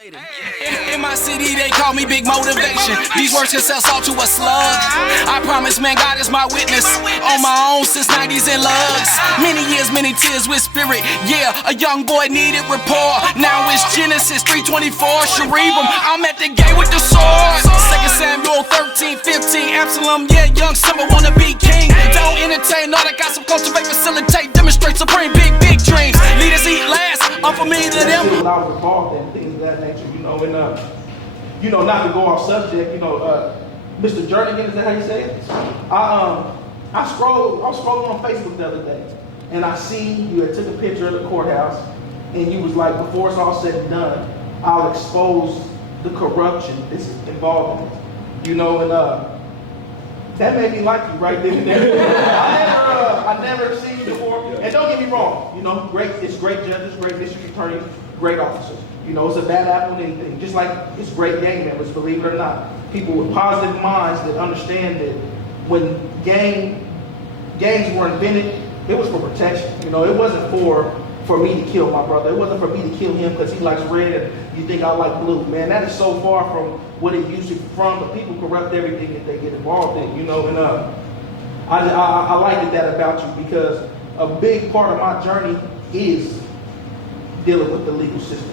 In my city, they call me Big Motivation. These words can sell salt to a slug. I promise, man, God is my witness. On my own since 90s and lugs. Many years, many tears with spirit. Yeah, a young boy needed rapport. Now it's Genesis 3:24. Cherubim, I'm at the gate with the sword. 2 Samuel 13:15. Absalom, yeah, young Simba wanna be king. Don't entertain all that gossip, cultivate, facilitate, demonstrate supreme big dreams. Leaders eat last. Unfamiliar to them. When I was involved in things of that nature, and not to go off subject, Mr. Jernigan, is that how you say it? I was scrolling on Facebook the other day, and I seen you had took a picture of the courthouse, and you was like, before it's all said and done, I'll expose the corruption that's involved in it. That made me like you right then and there. I never seen you before. And don't get me wrong, it's great judges, great district attorneys, great officers. It's a bad apple in anything. Just like it's great gang members, believe it or not. People with positive minds that understand that when gangs were invented, it was for protection. It wasn't for me to kill my brother. It wasn't for me to kill him because he likes red and you think I like blue. Man, that is so far from what it used to be from, but people corrupt everything that they get involved in, I like that about you because a big part of my journey is dealing with the legal system.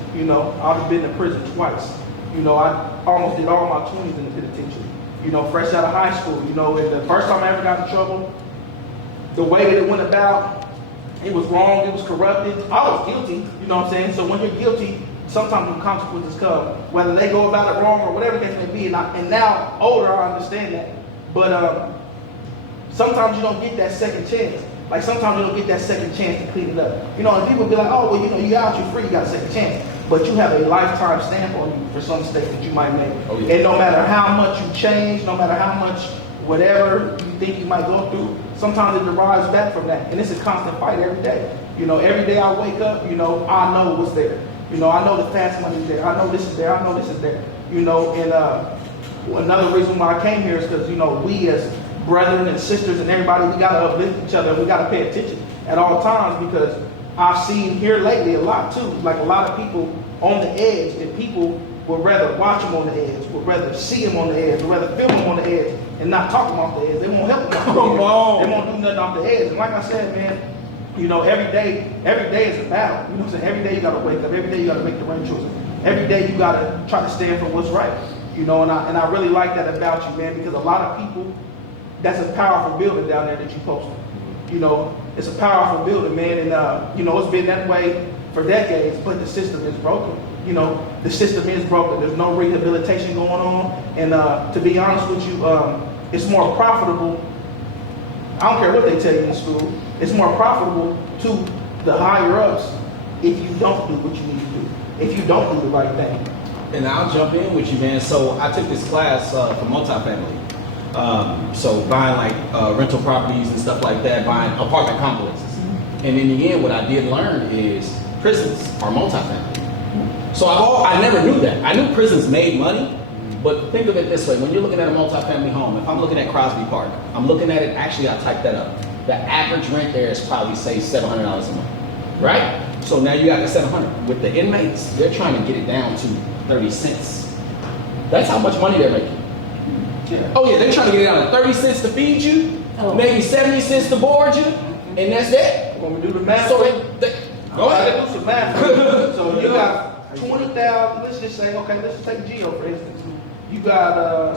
I've been to prison twice. I almost did all my 20s in the penitentiary. Fresh out of high school, and the first time I ever got in trouble, the way that it went about, it was wrong, it was corrupted. I was guilty, So when you're guilty, sometimes the consequences come, whether they go about it wrong or whatever the case may be. And now, older, I understand that. But sometimes you don't get that second chance. Like sometimes you don't get that second chance to clean it up. And people be like, oh, well, you out, you're free, you got a second chance. But you have a lifetime stamp on you for some mistakes that you might make. Oh, yeah. And no matter how much you change, no matter how much whatever you think you might go through, sometimes it derives back from that. And it's a constant fight every day. Every day I wake up, I know what's there. I know the fast money is there. I know this is there. I know this is there. And another reason why I came here is because, we as brethren and sisters and everybody, we got to uplift each other. We got to pay attention at all times because I've seen here lately a lot too, like a lot of people on the edge, and people would rather watch them on the edge, would rather see them on the edge, would rather film them on the edge and not talk them off the edge. They won't help them off the edge. They won't do nothing off the edge. And like I said, man, every day is a battle. Every day you got to wake up. Every day you got to make the right choices. Every day you got to try to stand for what's right. And I really like that about you, man, because a lot of people, that's a powerful building down there that you posted. It's a powerful building, man, and it's been that way for decades, but the system is broken. The system is broken. There's no rehabilitation going on, and to be honest with you, it's more profitable. I don't care what they tell you in school. It's more profitable to the higher ups if you don't do what you need to do. If you don't do the right thing. And I'll jump in with you, man. So I took this class for multifamily. So buying like rental properties and stuff like that, buying apartment complexes. And in the end, what I did learn is prisons are multifamily. So I never knew that. I knew prisons made money, but think of it this way. When you're looking at a multifamily home, if I'm looking at Crosby Park, I'm looking at it, actually I typed that up. The average rent there is probably, say, $700 a month, right? So now you got the $700. With the inmates, they're trying to get it down to 30 cents. That's how much money they're making. Yeah. Oh yeah, they're trying to get it down to 30 cents to feed you, maybe 70 cents to board you, and that's it. When we do the math, so go ahead. Do some math. So you got 20,000. Let's just say, okay, let's just take Geo for instance. You got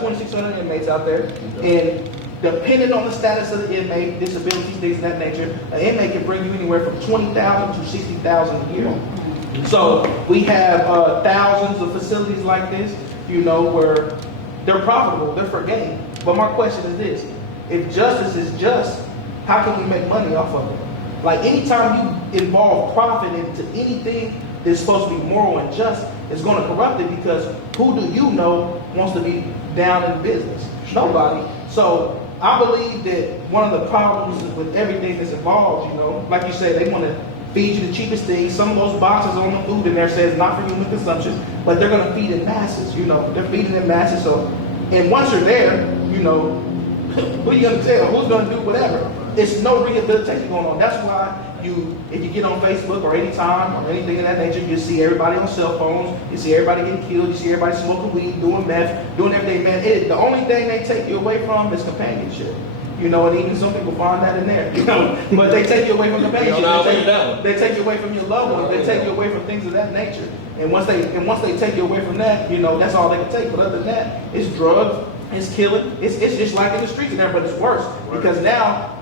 2,600 inmates out there, and depending on the status of the inmate, disabilities, things of that nature, an inmate can bring you anywhere from 20,000 to 60,000 a year. So we have thousands of facilities like this, where they're profitable, they're for gain. But my question is this: if justice is just, how can we make money off of it? Like anytime you involve profit into anything that's supposed to be moral and just, it's going to corrupt it because who do you know wants to be down in business? Nobody. So I believe that one of the problems with everything that's involved, like you said, they want to feed you the cheapest things. Some of those boxes on the food in there says not for human consumption, but they're going to feed in masses. They're feeding in masses. So, and once you're there, who are you going to tell? Who's going to do whatever? It's no rehabilitation going on. That's why if you get on Facebook or anytime or anything of that nature, you see everybody on cell phones, you see everybody getting killed, you see everybody smoking weed, doing meth, doing everything, man. The only thing they take you away from is companionship. You know, and even some people find that in there, you know, but they take you away from companionship. They take you away from your loved ones. They take you away from things of that nature. And once they take you away from that, you know, that's all they can take. But other than that, it's drugs, it's killing, it's just like in the streets and there, but it's worse because now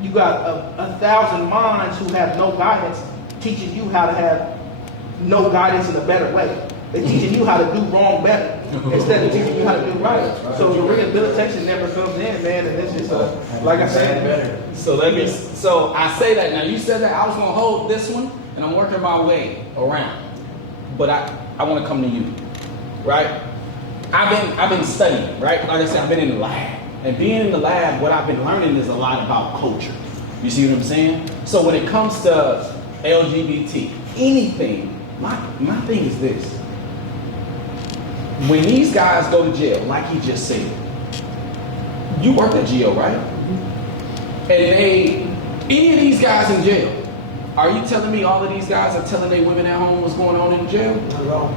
you got 1,000 minds who have no guidance, teaching you how to have no guidance in a better way. They're teaching you how to do wrong better instead of teaching you how to do right. So the rehabilitation never comes in, man, and it's just like I said. So I say that now. You said that I was gonna hold this one, and I'm working my way around. But I want to come to you, right? I've been studying, right? Like I said, I've been in the lab, and being in the lab, what I've been learning is a lot about culture. You see what I'm saying? So when it comes to LGBT, anything, my thing is this. When these guys go to jail, like he just said, you work at jail, right? And any of these guys in jail, are you telling me all of these guys are telling their women at home what's going on in jail? Not at all.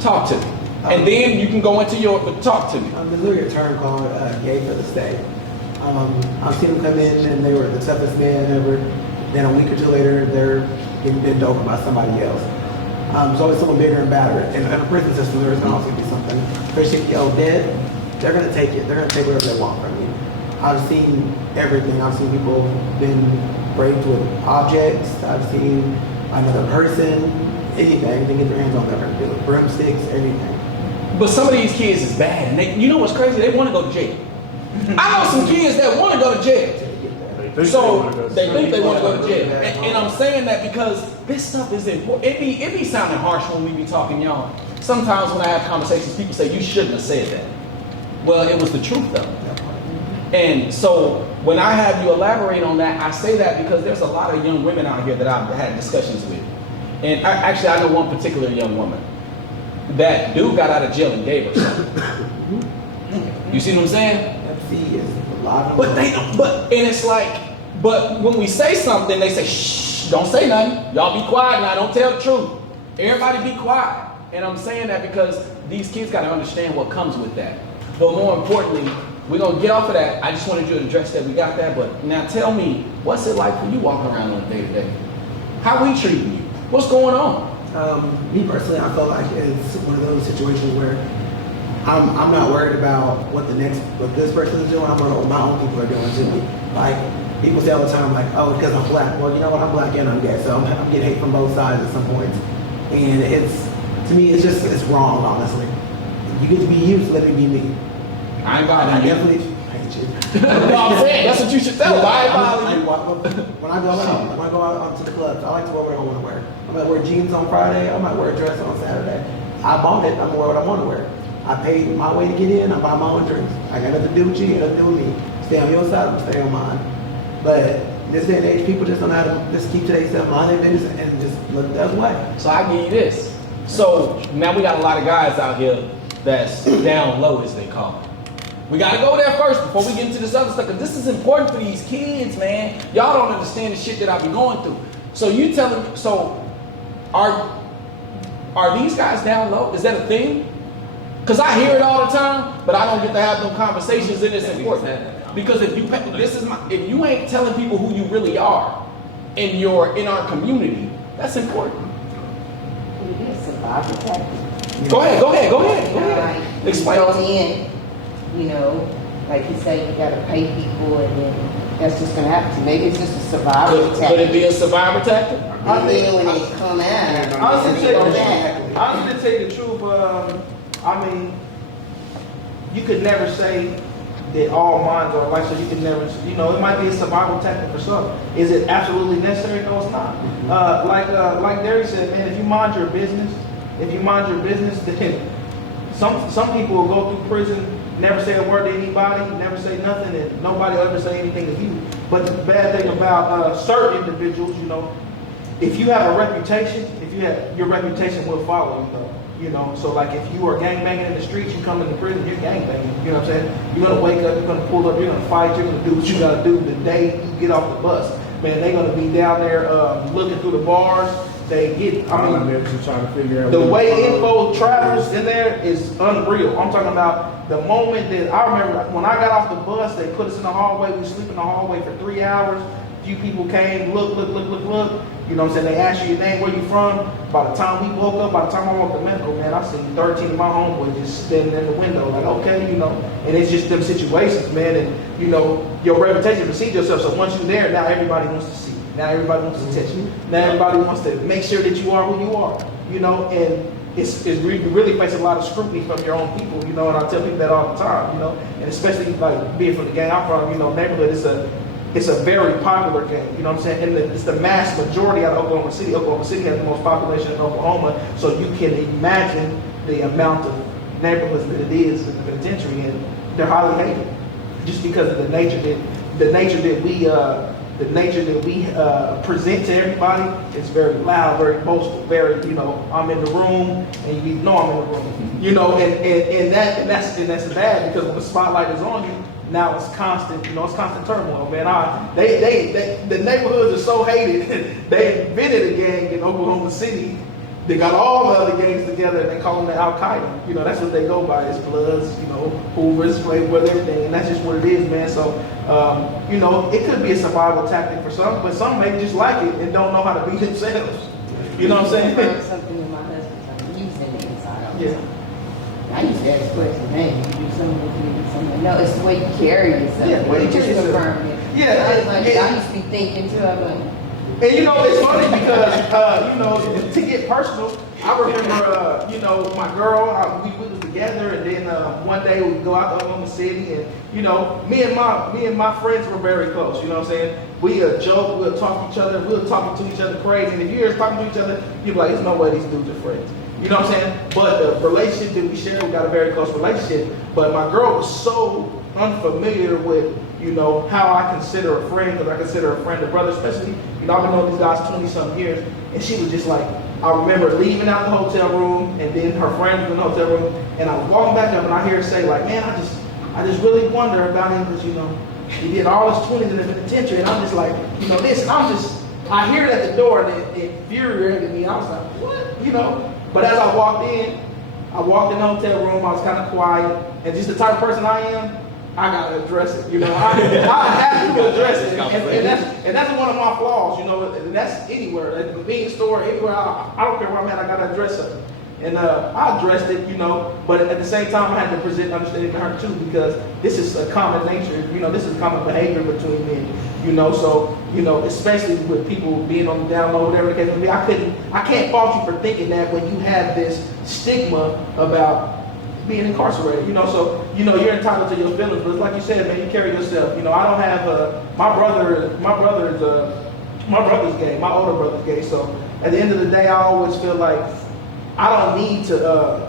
Talk to me. And then you can go into but talk to me. There's literally a term called gay for the stay. I've seen them come in and they were the toughest man ever. Then a week or two later, they're getting bent over by somebody else. There's always someone bigger and badder. And in a prison system, there's going to also be something. Especially if you're dead, they're going to take it. They're going to take whatever they want from you. I've seen everything. I've seen people been raped with objects. I've seen another person, anything. They get their hands on them. Broomsticks, everything. But some of these kids is bad. And you know what's crazy? They want to go to jail. I know some kids that want to go to jail. So they think they want to go to jail. And I'm saying that because this stuff is important. It be sounding harsh when we be talking, y'all. Sometimes when I have conversations, people say, you shouldn't have said that. Well, it was the truth though. And so when I have you elaborate on that, I say that because there's a lot of young women out here that I've had discussions with. And I know one particular young woman. That dude got out of jail and gave her something. You see what I'm saying? FC is a lot of but it's like, but when we say something, they say, shh, don't say nothing. Y'all be quiet now, don't tell the truth. Everybody be quiet. And I'm saying that because these kids got to understand what comes with that. But more importantly, we're going to get off of that. I just wanted you to address that. We got that. But now tell me, what's it like for you walking around on a day-to-day? How we treating you? What's going on? Me personally, I feel like it's one of those situations where I'm not worried about what this person is doing. I'm worried about what my own people are doing to me. Like, people say all the time, like, oh, because I'm black. Well, you know what? I'm black and I'm gay, so I'm getting hate from both sides at some point. And to me, it's wrong, honestly. You get to be you, so let me be me. I ain't bothering you. Definitely hate you. No, I'm saying, that's what you should tell them. When I go out onto the clubs, I like to wear what I want to wear. I might wear jeans on Friday. I might wear a dress on Saturday. I bought it. I'm gonna wear what I want to wear. I paid my way to get in. I buy my own drinks. I got nothing to do with you. Nothing to do with me. Stay on your side. I'm stay on mine. But this day and age, people just don't know how to just keep to themselves, mind their business, and just look the other way. So I give you this. So now we got a lot of guys out here that's down low, as they call it. We gotta go there first before we get into this other stuff, because this is important for these kids, man. Y'all don't understand the shit that I be going through. So you telling me, so are these guys down low? Is that a thing? Because I hear it all the time, but I don't get to have no conversations, and it's important. Because if you ain't telling people who you really are in our community, that's important. It is survival tactic. Go ahead. Like, Explain. you go in, you know, like you say, you gotta pay people, and then that's just gonna happen to you. Maybe it's just a survival tactic. Could it be a survivor tactic? And then when they come out, Honestly, they go back. to tell you the truth, I mean, you could never say that all minds are alike, so you can never, it might be a survival tactic for some. Is it absolutely necessary? No, it's not. Like Derry said, man, if you mind your business, then some people will go through prison, never say a word to anybody, never say nothing, and nobody will ever say anything to you. But the bad thing about certain individuals, if you have a reputation, your reputation will follow you, though. So like if you are gangbanging in the streets, you come into prison, you're gangbanging. You know what I'm saying? You're gonna wake up, you're gonna pull up, you're gonna fight, you're gonna do what you gotta do the day you get off the bus. man, they're gonna be down there looking through the bars. They get, I mean, just trying to figure out the way info travels in there is unreal. I'm talking about the moment that I remember when I got off the bus, they put us in the hallway. We sleep in the hallway for 3 hours. Few people came, look. You know what I'm saying? They asked you your name, where you from. By the time we woke up, by the time I walked to medical, man, I seen 13 of my homeboys just standing in the window, like, okay, you know. And it's just them situations, man. And you know, your reputation precedes yourself. So once you're there, now everybody wants to see you. Now everybody wants to touch you. Now everybody wants to make sure that you are who you are. You know, and it's really face a lot of scrutiny from your own people. You know, and I tell people that all the time. You know, and especially like being from the gang I'm from, you know, neighborhood it's a very popular game, you know what I'm saying? And it's the mass majority out of Oklahoma City. Oklahoma City has the most population in Oklahoma, so you can imagine the amount of neighborhoods that it is in the penitentiary, and they're highly hated just because of the nature that we present to everybody. Is very loud, very boastful, very, you know, I'm in the room, and you know I'm in the room, you know, and that's bad because when the spotlight is on you. Now it's constant, you know, it's constant turmoil, man. The neighborhoods are so hated. They invented a gang in Oklahoma City. They got all the other gangs together and they call them the Al Qaeda. You know, that's what they go by. It's Bloods, you know, Hoovers, Playboy, everything, and that's just what it is, man. So, you know, it could be a survival tactic for some, but some may just like it and don't know how to be themselves. You know what I'm saying? I something in my husband's using the inside. Yeah. I used to ask questions, hey, you do something with me, do something. No, it's the way you carry yourself. Yeah, the way you just carry yourself. confirm it. Yeah, I used to be thinking too, I'm like, and you know, it's funny because, you know, to get personal, I remember, you know, my girl, we was together, and then one day we go out to Oklahoma City, and, you know, me and my friends were very close, you know what I'm saying? We joke, we'll talk to each other, we'll talking to each other crazy, and if you hear us talking to each other, you'll be like, there's no way these dudes are friends. You know what I'm saying? But the relationship that we share, we got a very close relationship, but my girl was so unfamiliar with, you know, how I consider a friend, because I consider a friend a brother, especially, you know, I've been knowing these guys 20-something years, and she was just like, I remember leaving out the hotel room, and then her friend was in the hotel room, and I was walking back up, and I hear her say, like, man, I just really wonder about him, because, you know, he did all his 20s in the penitentiary, and I'm just like, you know, listen, I hear it at the door, and it infuriated me. I was like, what? You know? But as I walked in the hotel room, I was kind of quiet, and just the type of person I am, I gotta address it, you know. I have to address it, and that's one of my flaws, you know. And that's anywhere, at the convenience store, anywhere. I don't care where I'm at. I gotta address it, and I addressed it, you know. But at the same time, I had to present understanding to her too, because this is a common nature, you know. This is common behavior between men, you know. So, you know, especially with people being on the down low, whatever the case may be, I can't fault you for thinking that when you have this stigma about being incarcerated, you know, so, you know, you're entitled to your feelings, but it's like you said, man, you carry yourself, you know. I don't have, my brother's gay, my older brother's gay, so at the end of the day, I always feel like I don't need to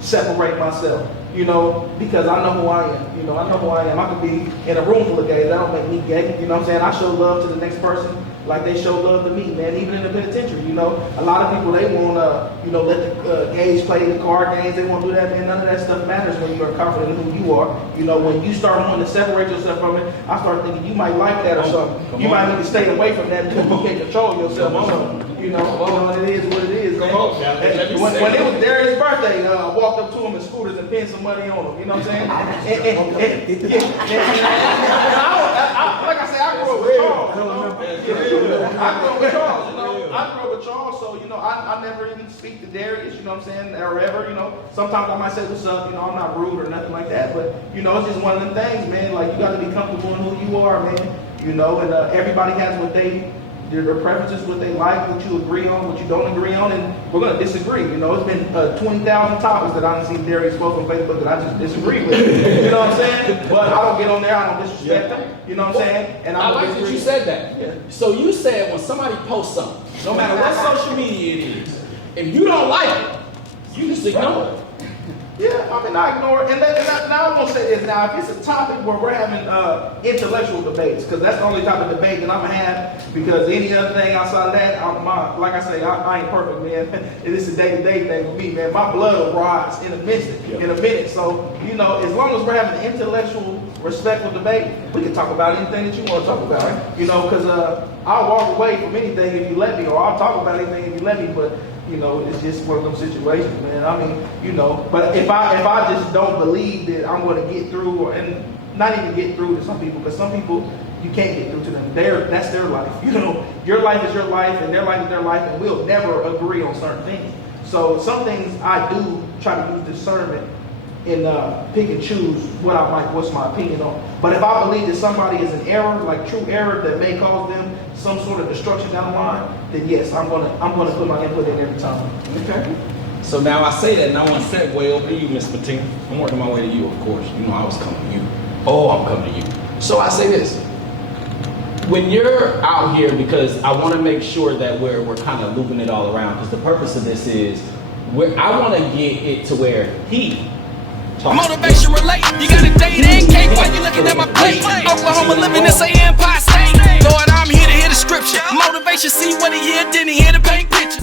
separate myself, you know, because I know who I am, you know, I know who I am. I could be in a room full of gays, that don't make me gay, you know what I'm saying? I show love to the next person like they show love to me, man, even in the penitentiary, you know. A lot of people, they want to, you know, let the gays play the card games, they won't do that, man. None of that stuff matters when you are confident in who you are. You know, when you start wanting to separate yourself from it, I start thinking you might like that or something. You might need to stay away from that because you can't control yourself or something. You know, it is what it is, man. When it was Darius' birthday, I walked up to him in scooters and pinned some money on him, you know what I'm saying? Like I said, I grew up with Charles, you know? I grew up with Charles, you know. I grew up with Charles, so, you know, I never even speak to Darius, you know what I'm saying, or ever, you know. Sometimes I might say, what's up, you know, I'm not rude or nothing like that, but, you know, it's just one of them things, man. Like, you got to be comfortable in who you are, man, you know, and everybody has what their preferences, what they like, what you agree on, what you don't agree on, and we're going to disagree. You know, it's been 20,000 topics that I done seen Darius post on Facebook that I just disagree with. You know what I'm saying? But I don't get on there, I don't disrespect them. You know what I'm saying? And I like that you said that. Yeah. So you said when somebody posts something, no matter what social media it is, if you don't like it, you just ignore it. Yeah, I mean, I ignore it. Now I'm gonna say this. Now, if it's a topic where we're having intellectual debates, because that's the only type of debate that I'm gonna have. Because any other thing outside of that, like I say, I ain't perfect, man. It's a day-to-day thing with me, man. My blood will rise in a minute. So, you know, as long as we're having an intellectual, respectful debate, we can talk about anything that you want to talk about. Right? You know, because I'll walk away from anything if you let me, or I'll talk about anything if you let me. But you know, it's just one of those situations, man. I mean, you know, but if I just don't believe that I'm going to get through, and not even get through to some people, because some people you can't get through to them. That's their life. You know, your life is your life, and their life is their life, and we'll never agree on certain things. So some things I do try to use discernment and pick and choose what I like, what's my opinion on. But if I believe that somebody is in error, like true error that may cause them some sort of destruction down the line, then yes, I'm gonna put my input in every time. Okay. So now I say that, and I want to segue over to you, Miss Patina. I'm working my way to you, of course. You know I was coming to you. Oh, I'm coming to you. So I say this. When you're out here, because I want to make sure that we're kind of looping it all around, because the purpose of this is, I want to get it to where he Motivation relate. You got a date and cake while you looking at my plate. Oklahoma living in say Empire State. Lord, I'm here to hear the scripture. Motivation, see what he hear, then he hear the paint picture.